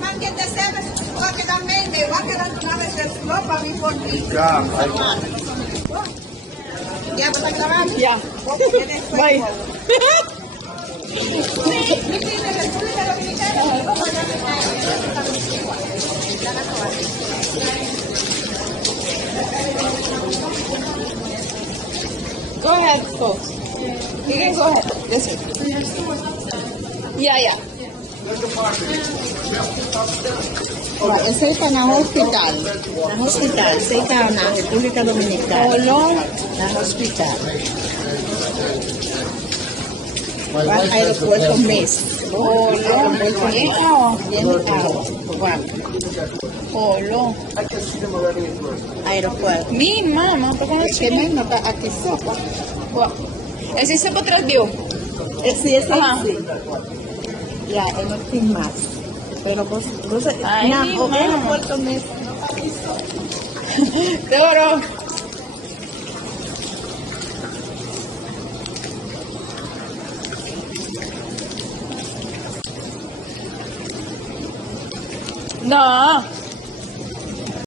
Man que te serves, rápidamente, va a quedar claves de ropa before me. Ya, ¿vas a grabar? Ya. Bye. Go ahead, folks. You can go ahead. This way. Yeah. Ese está en el hospital. En el hospital. Ese está en la República Dominicana. Colón. En el hospital. Va al aeropuerto Mes. Colón. Viene agua. Colón. Aeropuerto. Mi mamá, ¿por qué no Es que menos está aquí sopa. Esse se atrás de Sí, ese Ajá. sí. Ya, él no tiene más. Pero vos Ay, no, mi o mamá. aeropuerto Mes. Te oro. No.